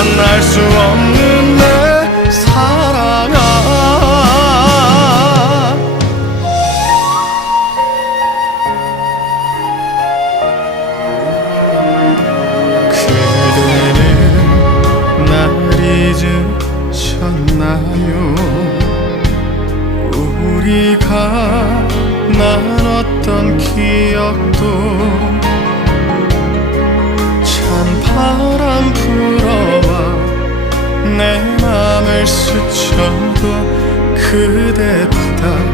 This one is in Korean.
만날 수 없는 내 사랑아. 그대는 날 잊으셨나요? 우리가 나눴던 기억도 맘을 스쳐도 그대보다